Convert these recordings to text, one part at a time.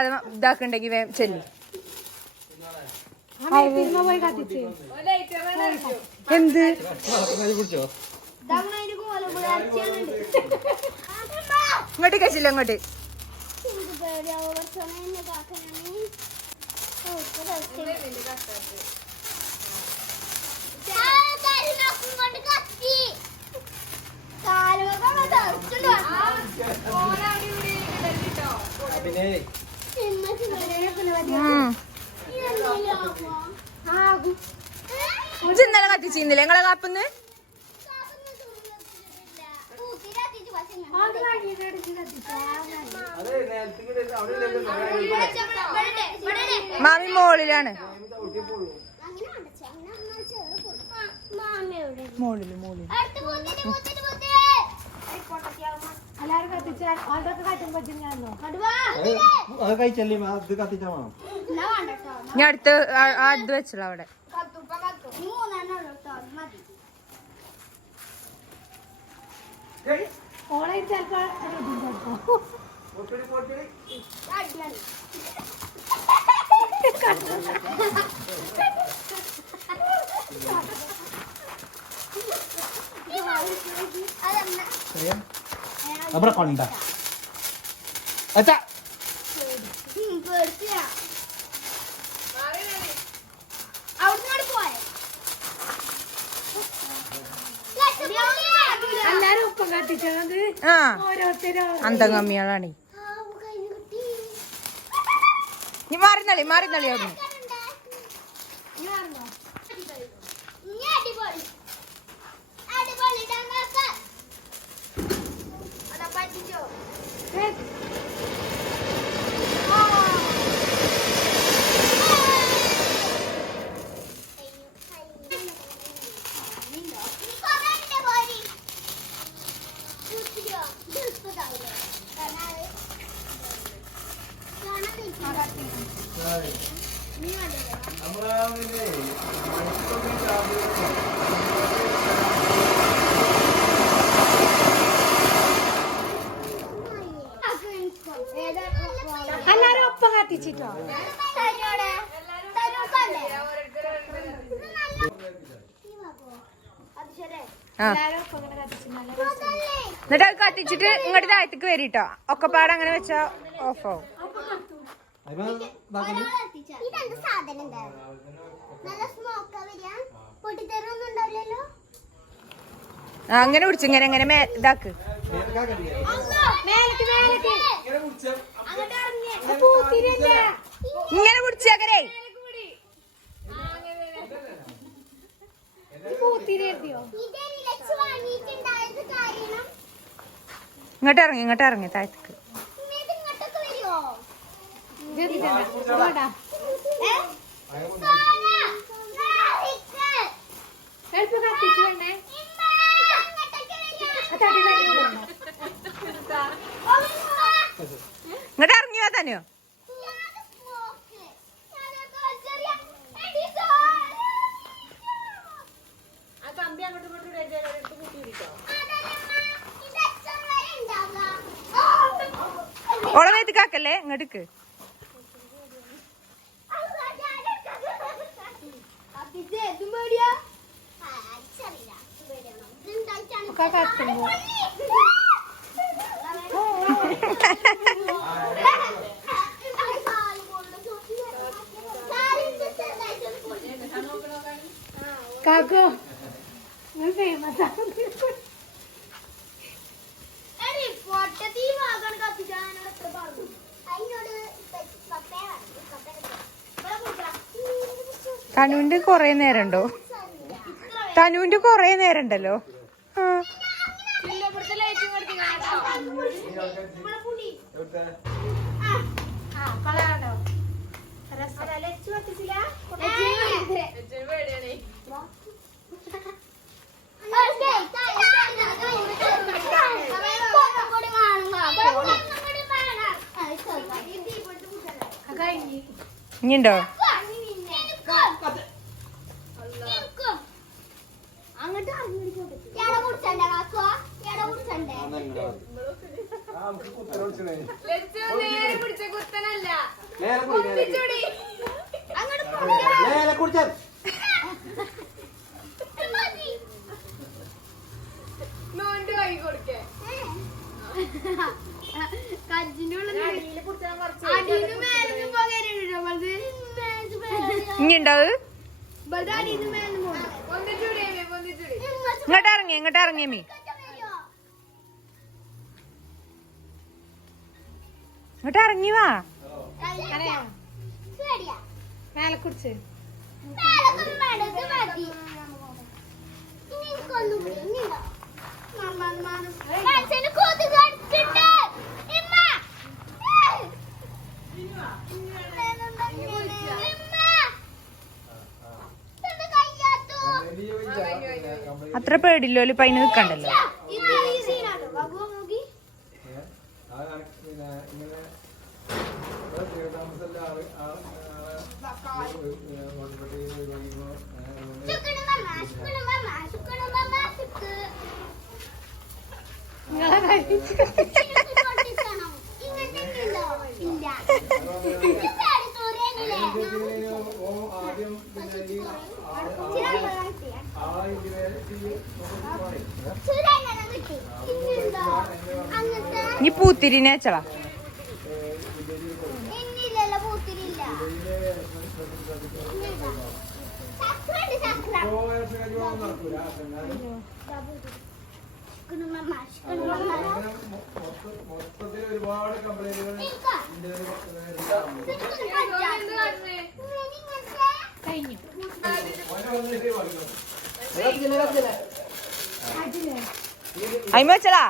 ആക്കാതെ ഇതാക്കണ്ടെങ്കിൽ ചെല്ലി എന്ത് ഇങ്ങോട്ട് കഴിച്ചില്ല ഇങ്ങോട്ട് ഇന്നലെ കത്തിച്ചിരുന്നില്ലേ നിങ്ങളെ കാപ്പന്ന് മാമി മോളിലാണ് മോളില് മോളില് ഞാൻ അടുത്ത് അത് വെച്ചല്ലോ അവിടെ ഓൺലൈൻ ചിലപ്പോ അവിടെ കൊണ്ട അച്ഛാ എല്ലാരും ഉപ്പം കത്തിച്ചത് അന്തം കമ്മികളാണ് നീ മാറിന്നളി അവിടുന്ന് എല്ലാരും ഒപ്പം കത്തിച്ചിട്ടോ എന്നിട്ട് അത് കത്തിച്ചിട്ട് ഇങ്ങോട്ട് താഴത്തേക്ക് വരിട്ടോ ഒക്കെ പാടെ അങ്ങനെ വെച്ചാ ഓഫ് ആവും അങ്ങനെ പിടിച്ചു ഇങ്ങനെ ഇങ്ങനെ ഇതാക്ക് ഇങ്ങനെ പിടിച്ചേക്കരേ ഇങ്ങോട്ട് ഇറങ്ങി താഴത്തേക്ക് ഇങ്ങോട്ട് ഇറങ്ങിയോ തന്നെയോ ഓളെ മേത്തേക്കാക്കല്ലേ ഇങ്ങോട്ടേക്ക് കാക്കോ ഫേമസ് തനുവിന്റെ കൊറേ നേരണ്ടോ തനുവിന്റെ കൊറേ നേരണ്ടല്ലോ ഇനിയുണ്ടോ നേരെ പിടിച്ച കുത്തനല്ല കുടിച്ചാൽ ഇനിയുണ്ടാവ് ഇങ്ങോട്ട് ഇറങ്ങിയ മീ ഇങ്ങോട്ട് ഇറങ്ങി വാ മേലെ കുടിച്ച് അത്ര പേടില്ലോ ഇപ്പൊ അതിന് നിക്കണ്ടല്ലോ. നീ പൂത്തിരിനെ വെച്ചളാ. മൊത്തത്തിൽ ഒരുപാട് കംപ്ലൈന്റുകൾ അയിമ വെച്ചളാ.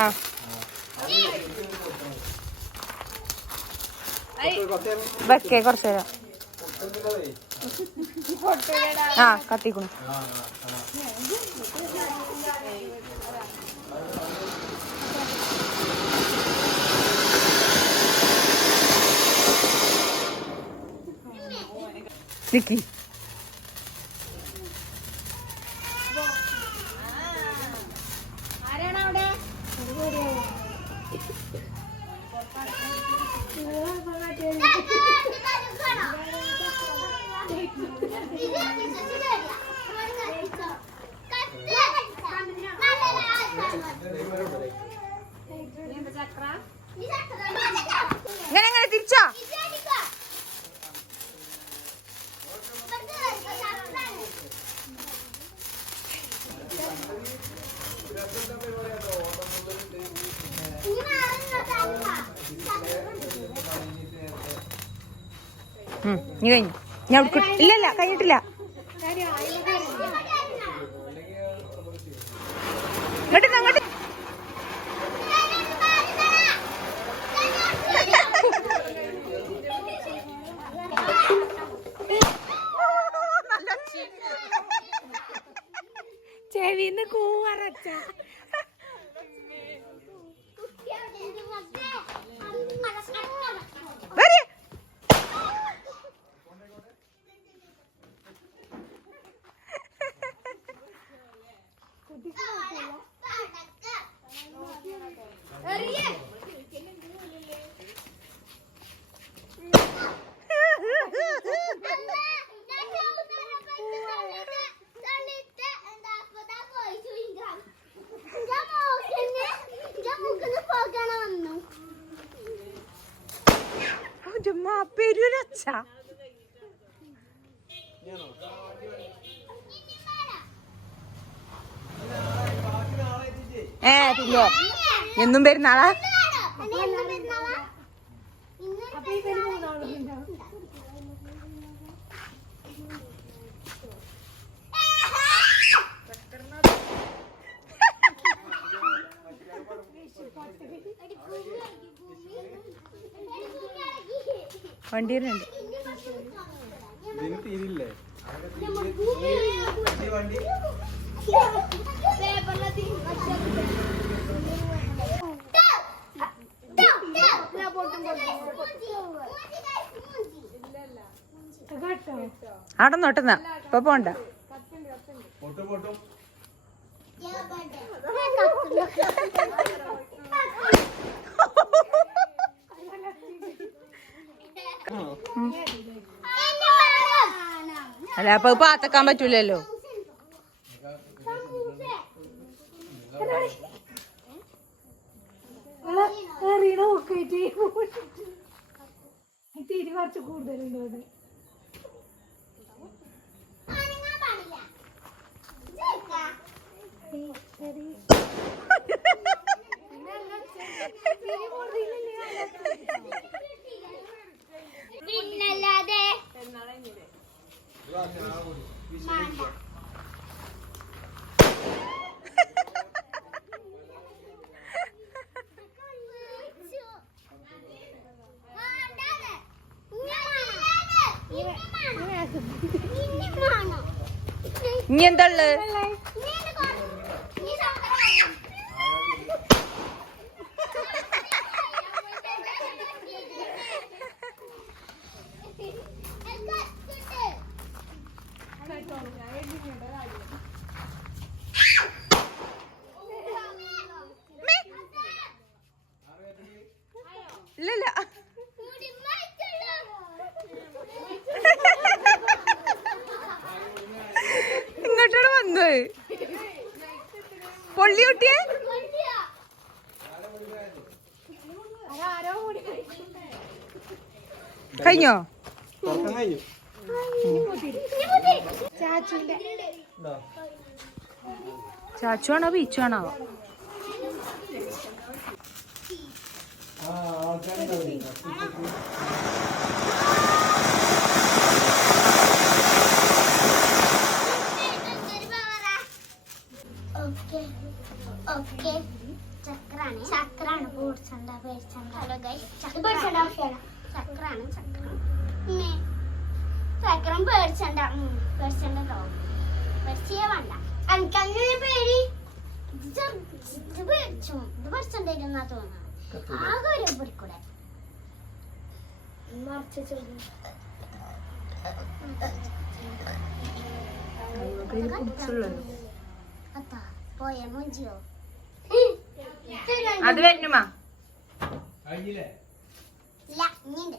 ആ വെക്കേ കുറച്ച് നേരം. ആ കത്തിക്കണു. നിക്കി ഇങ്ങനെ തിരിച്ചോ. നീ കഴിഞ്ഞു. ഞാൻ ഇല്ലല്ല കഴിഞ്ഞിട്ടില്ല. ഇങ്ങോട്ട് അങ്ങോട്ട് ചെവിന്ന് കൂവറച്ച പെരുരച്ച. പിന്നെ എന്നും പെരുന്നാളാ. വണ്ടി വരുന്നുണ്ട്. അവിടെ നോട്ടുന്ന ഇപ്പൊ പോണ്ട. അല്ല അപ്പൊ പാത്തക്കാൻ പറ്റൂലല്ലോ. തിരി കുറച്ച് കൂടുതലുണ്ടോ അത്? പിന്നല്ലാതെ ഇനി എന്താ ഉള്ളത്? ഇല്ലല്ല ഇങ്ങോട്ടാണ് വന്നത്. പൊള്ളി കുട്ടിയെ കഴിഞ്ഞോ? ചാച്ചു ആണോ ബീച്ചു ആണോ? ചക്രാണ് പേടിച്ചണ്ട. ഹലോ ഗൈസ്, ചക്രാണ് ചക്രം പേടിച്ചണ്ട. പേടിച്ചണ്ടോ? പേടിച്ചേ വേണ്ട. എനിക്കങ്ങനെ പേടി. ഇത് പേടിച്ചു. ഇത് പേടിച്ചണ്ടായിരുന്നാ തോന്നുന്നു. ആകെ ഒരു പിടിക്കൂടെ പോയ മുഞ്ചിയോ അത് വരുന്നുമാ. ഇല്ല ഇനിയുണ്ട്.